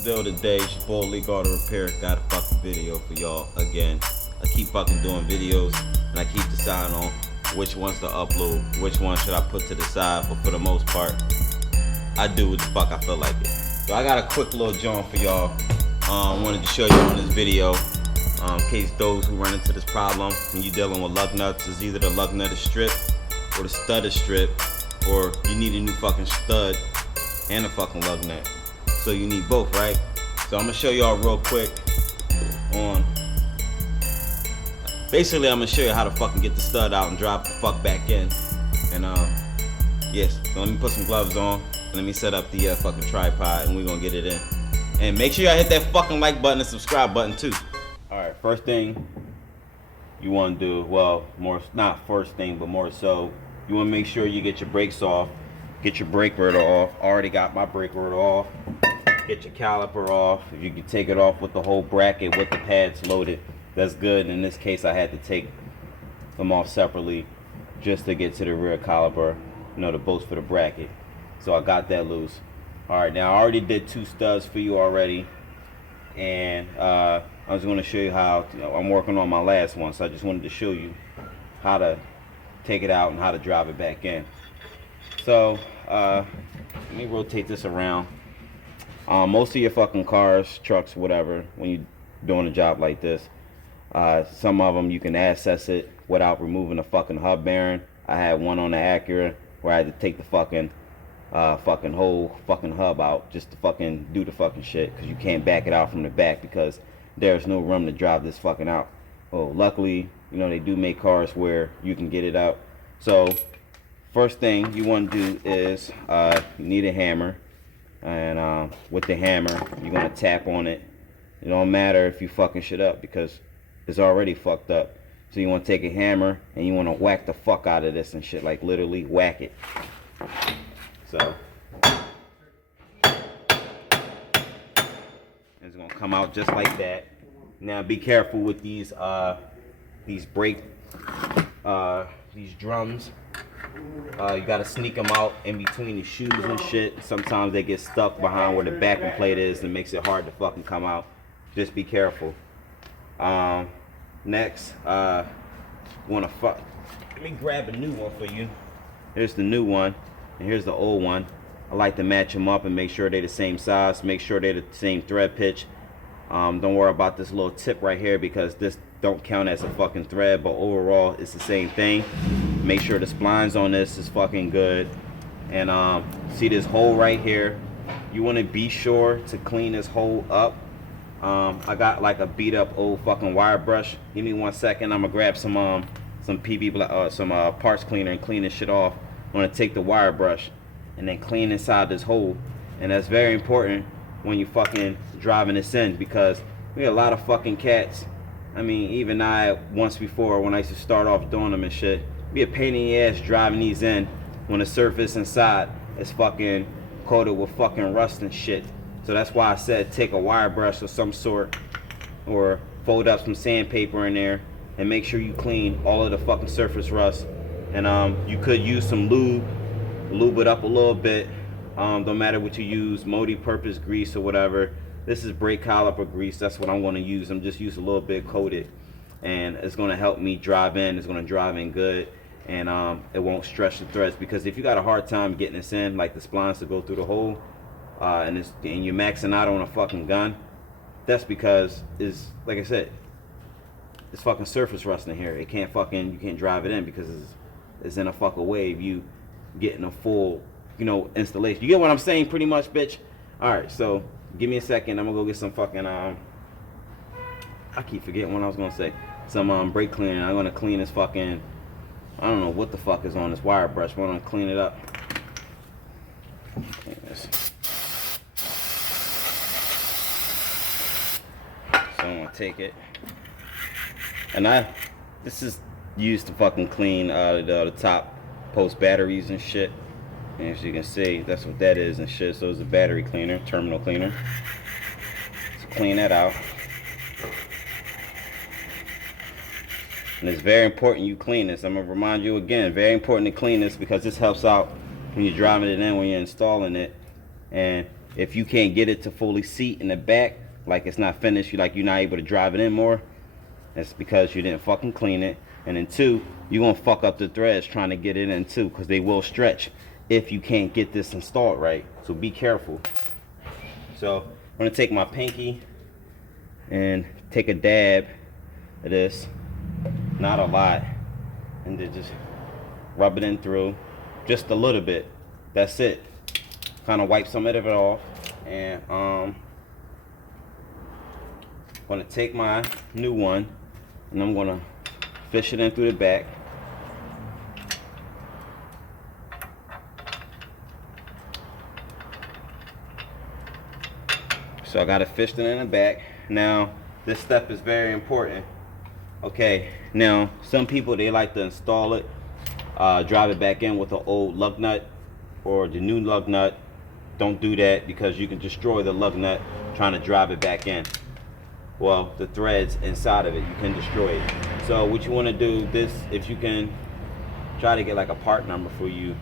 What's the deal today? It's your boy Leekautorepair. Got a fucking video for y'all again. I keep fucking doing videos and I keep deciding on which ones to upload, which one should I put to the side, but for the most part, I do what the fuck I feel like it. So I got a quick little joint for y'all. Wanted to show you on this video, in case those who run into this problem when you're dealing with lug nuts, is either the lug nut is stripped or the stud is stripped, or you need a new fucking stud and a fucking lug nut. So you need both, right? So I'm gonna show y'all real quick on, basically I'm gonna show you how to fucking get the stud out and drop the fuck back in. And yes, so let me put some gloves on, let me set up the fucking tripod, and we're gonna get it in. And make sure y'all hit that fucking like button and subscribe button too. Alright, first thing you wanna do, well, more, not first thing, but more so, you wanna make sure you get your brakes off. Get your brake rotor off. Already got my brake rotor off. Get your caliper off. If you can take it off with the whole bracket with the pads loaded, that's good. In this case, I had to take them off separately just to get to the rear caliper, you know, the bolts for the bracket. So I got that loose. Alright, now I already did 2 studs for you already, and I was going to show you how, I'm working on my last one, so I just wanted to show you how to take it out and how to drive it back in. So let me rotate this around. Most of your fucking cars, trucks, whatever, when you're doing a job like this, some of them you can access it without removing the fucking hub bearing. I had one on the Acura where I had to take the fucking whole fucking hub out just to fucking do the fucking shit, because you can't back it out from the back because there's no room to drive this fucking out. Well, luckily, you know, they do make cars where you can get it out. So first thing you want to do is you need a hammer, and with the hammer you're going to tap on it. It don't matter if you fucking shit up because it's already fucked up. So you want to take a hammer and you want to whack the fuck out of this and shit, like literally whack it. So it's going to come out just like that. Now be careful with these brake these drums. You gotta sneak them out in between the shoes and shit. Sometimes they get stuck behind where the backing plate is and makes it hard to fucking come out. Just be careful. Next, let me grab a new one for you. Here's the new one, and here's the old one. I like to match them up and make sure they're the same size, make sure they're the same thread pitch. Don't worry about this little tip right here because this don't count as a fucking thread, but overall it's the same thing. Make sure the splines on this is fucking good. And see this hole right here, you want to be sure to clean this hole up. I got like a beat up old fucking wire brush. Give me 1 second, I'm gonna grab some parts cleaner and clean this shit off. I'm gonna take the wire brush and then clean inside this hole, and that's very important when you fucking driving this in, because we got a lot of fucking cats. I mean, even I once before when I used to start off doing them and shit, be a pain in the ass driving these in when the surface inside is fucking coated with fucking rust and shit. So that's why I said take a wire brush of some sort, or fold up some sandpaper in there and make sure you clean all of the fucking surface rust. And you could use some lube it up a little bit. Don't matter what you use, multi-purpose grease or whatever. This is brake caliper grease, that's what I'm going to use. I'm just use a little bit coated, and it's going to help me drive in. It's going to drive in good, and it won't stretch the threads, because if you got a hard time getting this in, like the splines to go through the hole, and you're maxing out on a fucking gun, that's because it's, like I said, it's fucking surface rust in here. It can't fucking, you can't drive it in because it's in a fucking wave. You getting a full, you know, installation. You get what I'm saying pretty much, bitch? Alright, so give me a second. I'm gonna go get some fucking I keep forgetting what I was gonna say. Some brake cleaner. I'm gonna clean this fucking, I don't know what the fuck is on this wire brush, but I'm gonna clean it up. So I'm gonna take it, and this is used to fucking clean the top post batteries and shit. And as you can see, that's what that is and shit. So it's a battery cleaner, terminal cleaner. So clean that out. And it's very important you clean this. I'm gonna remind you again, very important to clean this, because this helps out when you're driving it in, when you're installing it. And if you can't get it to fully seat in the back, like it's not finished, you're not able to drive it in more, that's because you didn't fucking clean it. And then 2, you're gonna fuck up the threads trying to get it in too, because they will stretch if you can't get this installed right. So be careful. So I'm gonna take my pinky and take a dab of this, not a lot, and then just rub it in through, just a little bit. That's it. Kind of wipe some of it off, and I'm gonna take my new one and I'm gonna fish it in through the back. So I got it fished in the back. Now this step is very important. Okay, now some people, they like to install it, drive it back in with an old lug nut or the new lug nut. Don't do that, because you can destroy the lug nut trying to drive it back in. Well, the threads inside of it, you can destroy it. So what you want to do, this, if you can try to get like a part number for you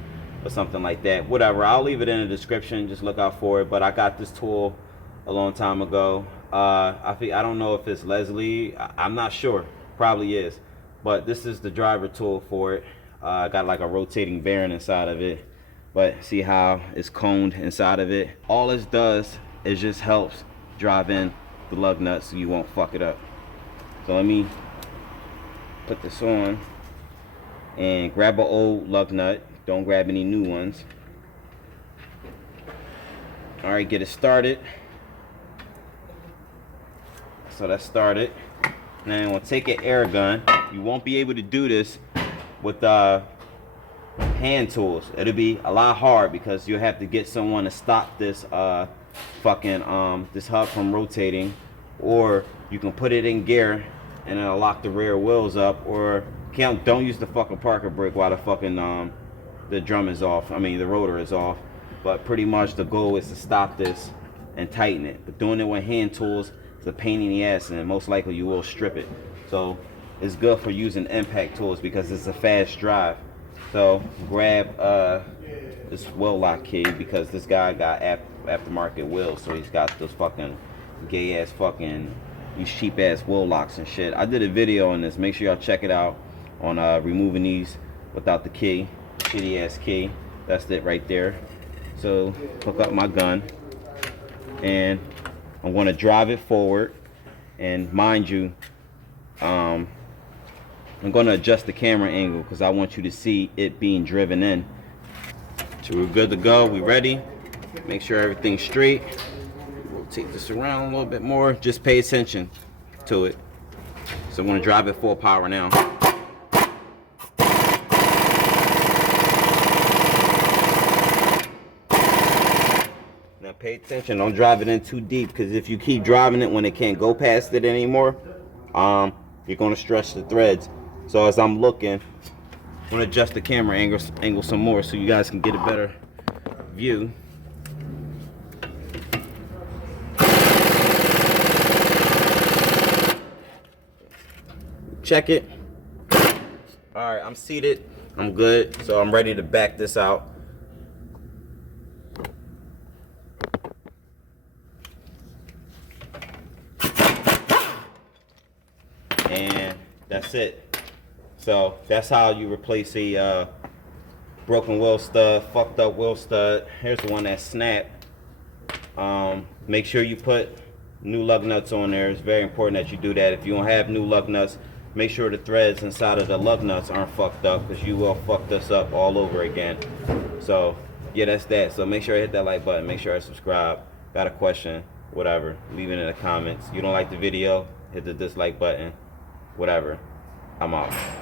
or something like that, whatever, I'll leave it in the description, just look out for it. But I got this tool a long time ago. I don't know if it's Leslie, I'm not sure, probably is, but this is the driver tool for it. Got like a rotating bearing inside of it, but see how it's coned inside of it. All this does is just helps drive in the lug nuts so you won't fuck it up. So let me put this on and grab an old lug nut, don't grab any new ones. All right, get it started. So that's started. Now we'll take an air gun. You won't be able to do this with hand tools. It'll be a lot hard because you'll have to get someone to stop this this hub from rotating, or you can put it in gear and it'll lock the rear wheels up, or don't use the fucking Parker brake while the fucking the drum is off, the rotor is off. But pretty much the goal is to stop this and tighten it. But doing it with hand tools, it's a pain in the ass, and most likely you will strip it. So it's good for using impact tools because it's a fast drive. So grab this wheel lock key, because this guy got aftermarket wheels, so he's got those fucking gay ass fucking, these cheap ass wheel locks and shit. I did a video on this, make sure y'all check it out, on removing these without the key, shitty ass key. That's it right there. So hook up my gun and I'm going to drive it forward, and mind you, I'm going to adjust the camera angle because I want you to see it being driven in. So we're good to go, we ready. Make sure everything's straight. Rotate this around a little bit more, just pay attention to it. So I'm going to drive it full power now. Now pay attention, don't drive it in too deep, because if you keep driving it when it can't go past it anymore, you're going to stretch the threads. So as I'm looking, I'm going to adjust the camera angle some more so you guys can get a better view. Check it. Alright, I'm seated, I'm good, so I'm ready to back this out. And that's it. So that's how you replace a broken wheel stud, fucked up wheel stud. Here's the one that snapped. Make sure you put new lug nuts on there. It's very important that you do that. If you don't have new lug nuts, make sure the threads inside of the lug nuts aren't fucked up, because you will fuck this up all over again. So yeah, that's that. So make sure I hit that like button, make sure I subscribe. Got a question, whatever, leave it in the comments. You don't like the video, hit the dislike button, whatever. I'm out.